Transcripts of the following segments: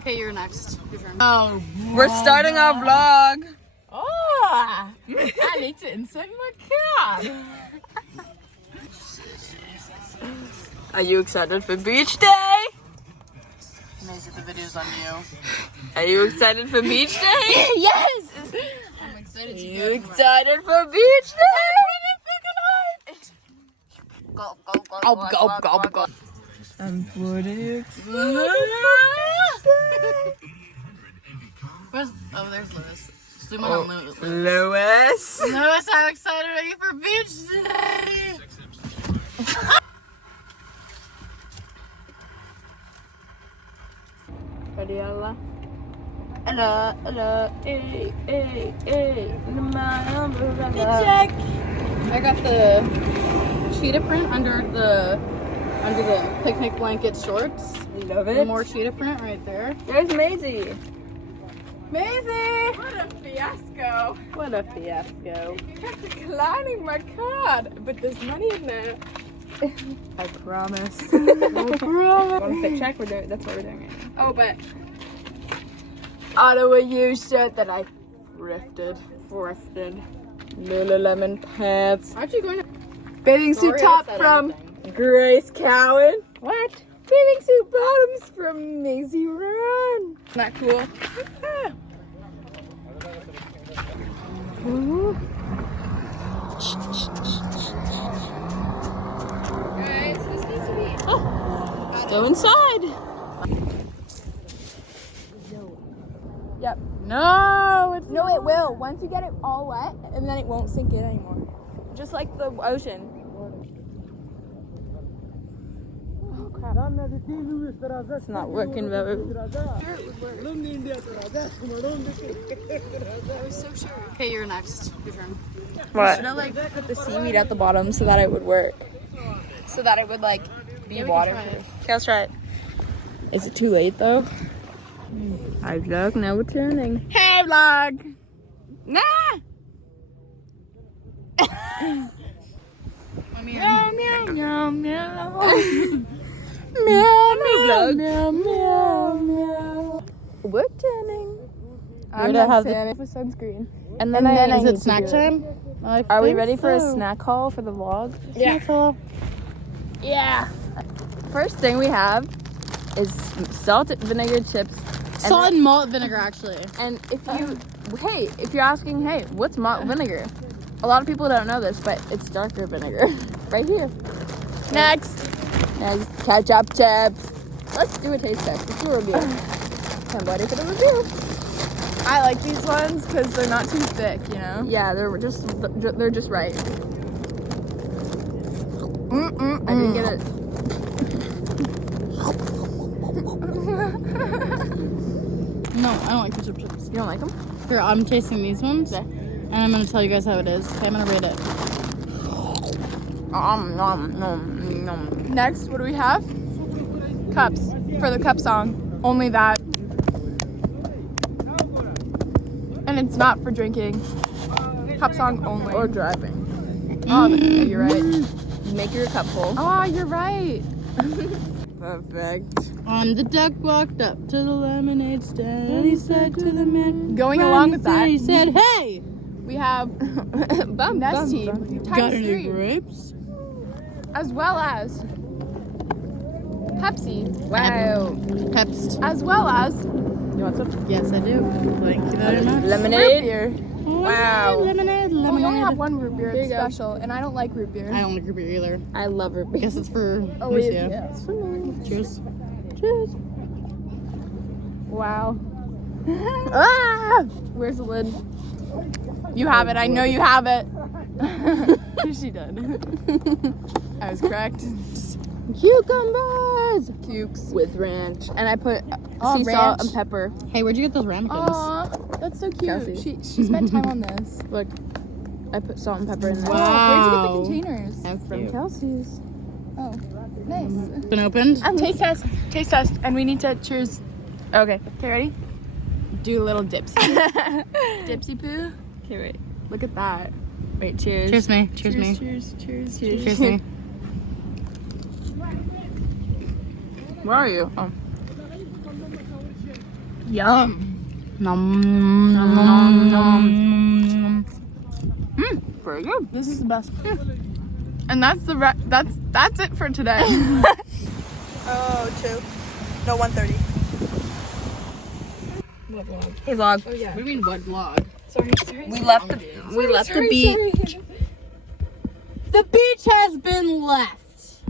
Okay, you're next. Your turn. Oh, we're starting our vlog. Oh, I need to insert my card. Are you excited for beach day? Maisie, the video's on you. Are you excited for beach day? Yes! I'm excited Are to you excited for beach day? go. Go. I'm pretty excited. Where's, oh, there's Lewis. Zoom in on Lewis. Lewis. Lewis, I'm excited for you for beach day. Ready, Ella? Ella, hey, my umbrella. Check. I got the cheetah print under the picnic blanket shorts. Love it. More cheetah print right there. There's Maisie. Maisie! What a fiasco. What a fiasco. Kept declining my card, but there's money in there. I promise. Want a fit check? That's what we're doing right now. Oh, but Ottawa used shirt that I thrifted. Lululemon pants. Aren't you going to... Bathing suit Sorry, I top said from anything. Grace Cowan. What? Bathing suit bottoms from Maisie Run. Isn't that cool? Yeah. Ooh. Guys, this needs to be... Go inside. Yep. No, it's no. It will. Once you get it all wet, and then it won't sink in anymore. Just like the ocean. Oh crap! It's not working very. Okay, you're next. Your turn. What? Should I like put the seaweed at the bottom so that it would work? So that it would like be waterproof. Okay, let's try it. Is it too late though? Hi vlog, now we're turning. Hey vlog! Nah! Meow, meow, meow, meow. Meow, meow, meow, meow, meow. We're turning. I'm not turning with sunscreen. And then Is it snack time? Are we ready for a snack haul for the vlog? Yeah. Yeah. First thing we have is salt vinegar chips. Salt and malt vinegar, actually. And if you're asking, hey, what's malt vinegar? A lot of people don't know this, but it's darker vinegar. Right here. Next, ketchup chips. Let's do a taste test. Let's do a review. I'm ready for the review. I like these ones because they're not too thick, you know? Yeah, they're just right. I didn't get it. No, I don't like ketchup chips. You don't like them? Here, I'm tasting these ones. Okay. And I'm going to tell you guys how it is. Okay, I'm going to rate it. Next, what do we have? Cups. For the cup song. Only that. And it's not for drinking. Cup song only. Or driving. Oh, yeah, you're right. Make your cup full. Oh, you're right. Perfect. On the duck walked up to the lemonade stand. And he said to the man, Going along with that, he said, hey! we have Nestea Got any ×3, grapes? as well as Pepsi, Wow. Pepsi. as well as You want some? Yes, I do. Thank you very much. root Lemonade? beer. Wow. Lemonade. Well, we only have one root beer. There It's you go. special, and I don't like root beer. I don't like root beer either. I love her. I guess it's for Oh, it is, Lucia. yeah, it's for me. Cheers. Cheers. Wow. Ah! Where's the lid? You have it. I know you have it. She did. I was correct. Cucumbers Cukes. with ranch, and I put Oh, sea salt ranch. and pepper. Hey, where'd you get those ramekins? Aw, that's so cute. Kelsey. She spent time on this. Look, I put salt and pepper in there. Wow. Oh, where'd you get the containers? From Kelsey's. Oh, nice. Been opened? Taste test. Taste test. And we need to cheers. Okay. Okay, ready? Do a little dipsy. Dipsy poo. Okay, wait. Look at that. Wait, cheers. Cheers me. Cheers me. Cheers. Cheers me. Where are you? Oh. Yum. Nom, nom, nom, nom. Very good. This is the best. And that's the that's it for today. Oh, 2. No, 1:30. Hey vlog. What do you mean, what vlog? We left the beach. The beach has been left.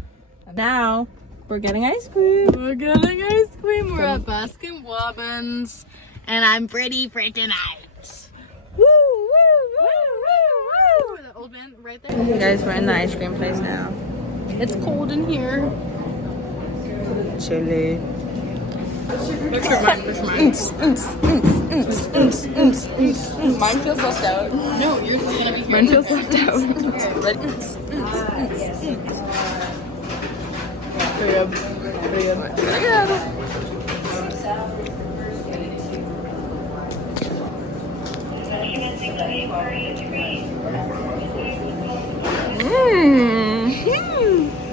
Now we're getting ice cream. We're getting ice cream. We're at Baskin Robbins, and I'm ready for tonight. Woo, woo, woo, woo, The old man right woo. there. Guys, we're in the ice cream place now. It's cold in here. Chilly. Mine feels left out. No, yours is gonna be here. Mine feels left out. Pretty good. Pretty good.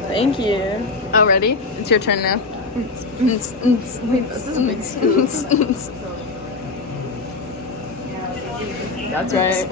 Thank you. Oh, ready? It's your turn now. Wait, this is a big spoon. That's right.